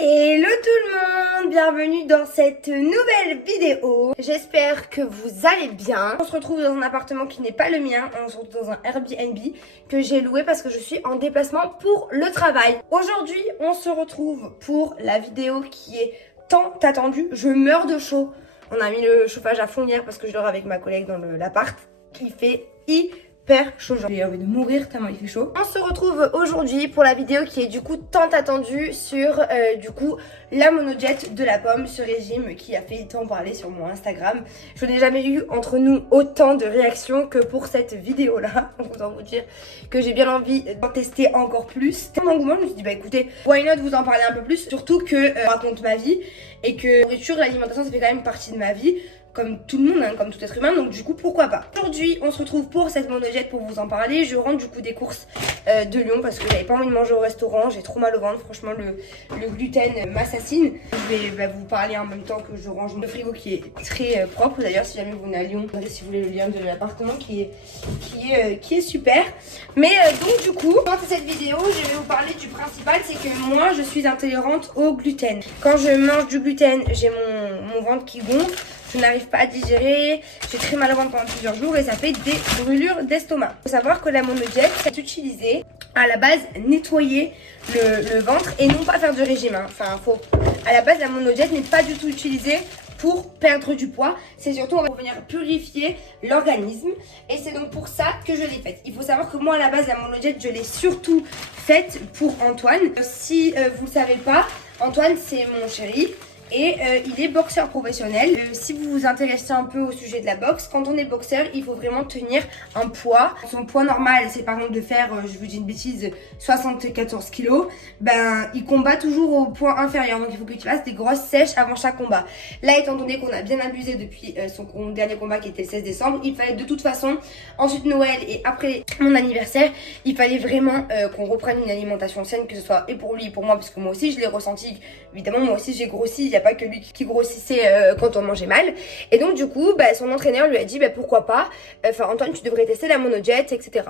Hello tout le monde, bienvenue dans cette nouvelle vidéo. J'espère que vous allez bien. On se retrouve dans un appartement qui n'est pas le mien, on se retrouve dans un Airbnb que j'ai loué parce que je suis en déplacement pour le travail. Aujourd'hui, on se retrouve pour la vidéo qui est tant attendue. Je meurs de chaud. On a mis le chauffage à fond hier parce que je dors avec ma collègue dans l'appart qui fait hyper chaud. J'ai envie de mourir tellement il fait chaud. On se retrouve aujourd'hui pour la vidéo qui est du coup tant attendue sur la monojet de la pomme, ce régime qui a fait tant parler sur mon Instagram. Je n'ai jamais eu entre nous autant de réactions que pour cette vidéo là. Autant vous dire que j'ai bien envie d'en tester encore plus. Tellement engouement, je me suis dit bah écoutez, why not vous en parler un peu plus, surtout que je raconte ma vie et que la nourriture, l'alimentation ça fait quand même partie de ma vie. Comme tout le monde, hein, comme tout être humain, donc du coup pourquoi pas. Aujourd'hui on se retrouve pour cette monojet pour vous en parler. Je rentre du coup des courses de Lyon parce que j'avais pas envie de manger au restaurant, j'ai trop mal au ventre, franchement le gluten m'assassine. Je vais vous parler en même temps que je range le frigo qui est très propre. D'ailleurs si jamais vous venez à Lyon, regardez si vous voulez le lien de l'appartement qui est super. Mais donc du coup, dans cette vidéo je vais vous parler du principal, c'est que moi je suis intolérante au gluten. Quand je mange du gluten, j'ai mon ventre qui gonfle. Je n'arrive pas à digérer, j'ai très mal au ventre pendant plusieurs jours et ça fait des brûlures d'estomac. Il faut savoir que la monojet est utilisée à la base nettoyer le ventre et non pas faire du régime. Hein. Enfin, à la base, la monojet n'est pas du tout utilisée pour perdre du poids. C'est surtout on va venir purifier l'organisme et c'est donc pour ça que je l'ai faite. Il faut savoir que moi à la base, la monojet, je l'ai surtout faite pour Antoine. Si vous ne le savez pas, Antoine c'est mon chéri. Et il est boxeur professionnel. Si vous vous intéressez un peu au sujet de la boxe, quand on est boxeur, il faut vraiment tenir un poids. Son poids normal, c'est par exemple de faire, je vous dis une bêtise, 74 kilos. Ben, il combat toujours au poids inférieur. Donc il faut que tu fasses des grosses sèches avant chaque combat. Là, étant donné qu'on a bien abusé depuis son dernier combat qui était le 16 décembre, il fallait de toute façon, ensuite Noël et après mon anniversaire, il fallait vraiment qu'on reprenne une alimentation saine, que ce soit et pour lui et pour moi, parce que moi aussi je l'ai ressenti. Évidemment, moi aussi j'ai grossi. Il n'y a pas que lui qui grossissait quand on mangeait mal. Et donc du coup, son entraîneur lui a dit pourquoi pas, Antoine tu devrais tester la monojet, etc.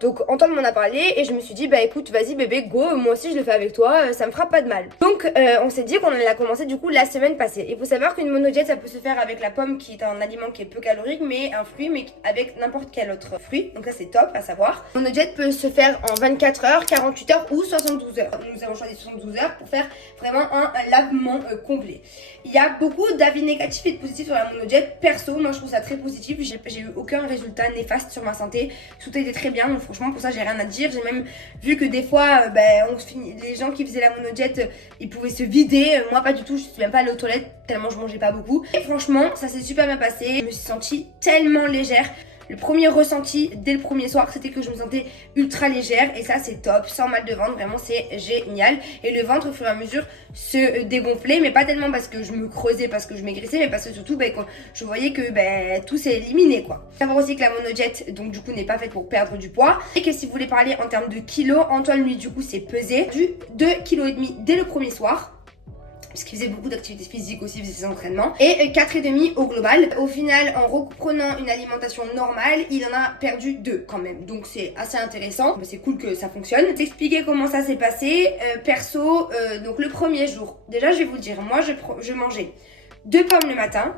Donc Antoine m'en a parlé et je me suis dit écoute vas-y bébé go, moi aussi je le fais avec toi, ça me fera pas de mal. Donc on s'est dit qu'on allait la commencer du coup la semaine passée. Il faut savoir qu'une monojet ça peut se faire avec la pomme qui est un aliment qui est peu calorique mais un fruit mais avec n'importe quel autre fruit. Donc ça c'est top à savoir. La monojet peut se faire en 24 heures, 48 heures ou 72 heures. Nous avons choisi 72 heures pour faire vraiment un lavement complet. Il y a beaucoup d'avis négatifs et de positifs sur la monojet. Perso, moi je trouve ça très positif. J'ai eu aucun résultat néfaste sur ma santé. Tout était très bien. Donc franchement, pour ça, j'ai rien à dire. J'ai même vu que des fois, les gens qui faisaient la monojet, ils pouvaient se vider. Moi, pas du tout. Je suis même pas allée aux toilettes tellement je mangeais pas beaucoup. Et franchement, ça s'est super bien passé. Je me suis sentie tellement légère. Le premier ressenti dès le premier soir, c'était que je me sentais ultra légère et ça c'est top, sans mal de ventre, vraiment c'est génial. Et le ventre au fur et à mesure se dégonflait, mais pas tellement parce que je me creusais, parce que je maigrissais, mais parce que surtout quand je voyais que tout s'est éliminé quoi. Savoir aussi que la monojet donc du coup n'est pas faite pour perdre du poids et que si vous voulez parler en termes de kilos, Antoine lui du coup s'est pesé du 2,5 kg dès le premier soir. Parce qu'il faisait beaucoup d'activités physiques aussi, il faisait ses entraînements. Et 4,5 au global. Au final, en reprenant une alimentation normale, il en a perdu 2 quand même. Donc c'est assez intéressant. C'est cool que ça fonctionne. T'expliquer comment ça s'est passé. Perso, donc le premier jour. Déjà, je vais vous dire, moi je mangeais 2 pommes le matin.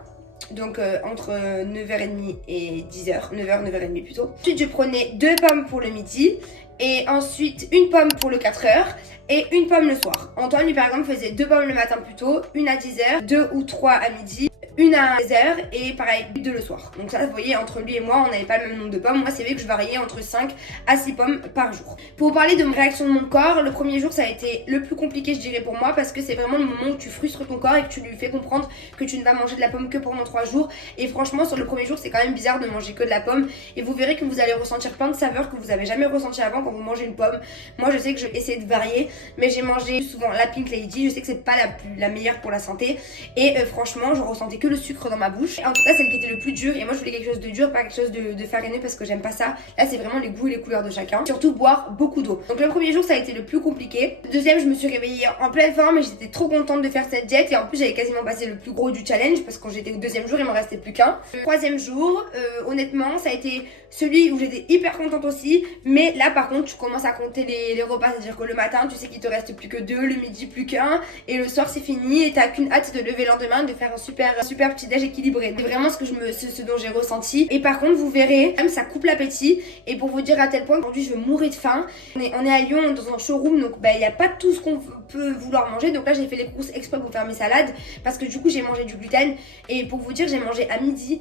Donc entre 9h30 et 10h, 9h, 9h30 plutôt. Ensuite je prenais 2 pommes pour le midi et ensuite une pomme pour le 4h et une pomme le soir. Antoine lui par exemple faisait 2 pommes le matin plus tôt, une à 10h, 2 ou 3 à midi, une à 16h et pareil 2 le soir. Donc ça vous voyez entre lui et moi on n'avait pas le même nombre de pommes. Moi c'est vrai que je variais entre 5 à 6 pommes par jour. Pour vous parler de ma réaction de mon corps, le premier jour ça a été le plus compliqué je dirais pour moi parce que c'est vraiment le moment où tu frustres ton corps et que tu lui fais comprendre que tu ne vas manger de la pomme que pendant 3 jours. Et franchement sur le premier jour c'est quand même bizarre de manger que de la pomme et vous verrez que vous allez ressentir plein de saveurs que vous avez jamais ressenti avant quand vous mangez une pomme. Moi je sais que je vais essayer de varier mais j'ai mangé souvent la Pink Lady, je sais que c'est pas la meilleure pour la santé et franchement je ressentais que le sucre dans ma bouche. En tout cas celle qui était le plus dur, et moi je voulais quelque chose de dur, pas quelque chose de farineux parce que j'aime pas ça. Là c'est vraiment les goûts et les couleurs de chacun. Surtout boire beaucoup d'eau. Donc le premier jour ça a été le plus compliqué. Le deuxième je me suis réveillée en pleine forme et j'étais trop contente de faire cette diète, et en plus j'avais quasiment passé le plus gros du challenge parce que quand j'étais au deuxième jour il m'en restait plus qu'un. Le troisième jour honnêtement ça a été celui où j'étais hyper contente aussi, mais là par contre tu commences à compter les repas, c'est-à-dire que le matin tu sais qu'il te reste plus que 2, le midi plus qu'un, et le soir c'est fini et t'as qu'une hâte de lever le lendemain, de faire un super petit déj équilibré. C'est vraiment ce dont j'ai ressenti. Et par contre vous verrez, même ça coupe l'appétit, et pour vous dire à tel point qu'aujourd'hui je mourais de faim. On est à Lyon dans un showroom, donc il n'y a pas tout ce qu'on peut vouloir manger, donc là j'ai fait les courses exprès pour faire mes salades parce que du coup j'ai mangé du gluten, et pour vous dire j'ai mangé à midi,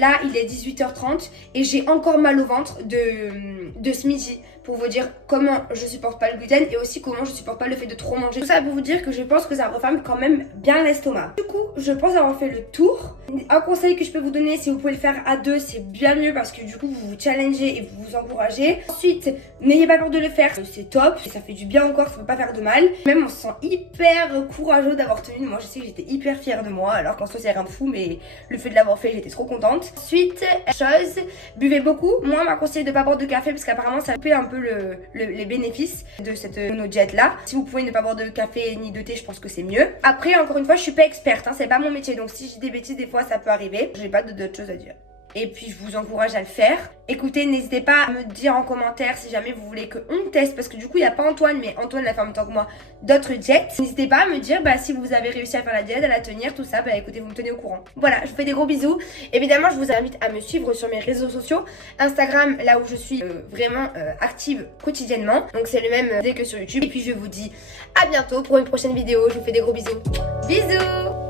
là il est 18h30 et j'ai encore mal au ventre de ce midi, pour vous dire comment je supporte pas le gluten et aussi comment je supporte pas le fait de trop manger. Tout ça pour vous dire que je pense que ça referme quand même bien l'estomac. Du coup je pense avoir fait le tour. Un conseil que je peux vous donner, si vous pouvez le faire à deux, c'est bien mieux parce que du coup vous vous challengez et vous vous encouragez. Ensuite n'ayez pas peur de le faire, c'est top, ça fait du bien encore, ça peut pas faire de mal. Même on se sent hyper courageux d'avoir tenu. Moi je sais que j'étais hyper fière de moi, alors qu'en soi c'est rien de fou, mais le fait de l'avoir fait j'étais trop contente. Ensuite buvez beaucoup. Moi on m'a conseillé de pas boire de café parce qu'apparemment ça fait un peu les bénéfices de cette mono-diète là. Si vous pouvez ne pas boire de café ni de thé, je pense que c'est mieux. Après encore une fois je suis pas experte, hein, c'est pas mon métier, donc si je dis des bêtises des fois ça peut arriver. J'ai pas d'autres choses à dire. Et puis je vous encourage à le faire. Écoutez, n'hésitez pas à me dire en commentaire si jamais vous voulez qu'on teste, parce que du coup il n'y a pas Antoine, mais Antoine l'a fait en même temps que moi, d'autres diètes. N'hésitez pas à me dire si vous avez réussi à faire la diète, à la tenir, tout ça, écoutez, vous me tenez au courant. Voilà, je vous fais des gros bisous. Évidemment je vous invite à me suivre sur mes réseaux sociaux. Instagram, là où je suis vraiment active quotidiennement, donc c'est le même dès que sur YouTube. Et puis je vous dis à bientôt pour une prochaine vidéo. Je vous fais des gros bisous. Bisous.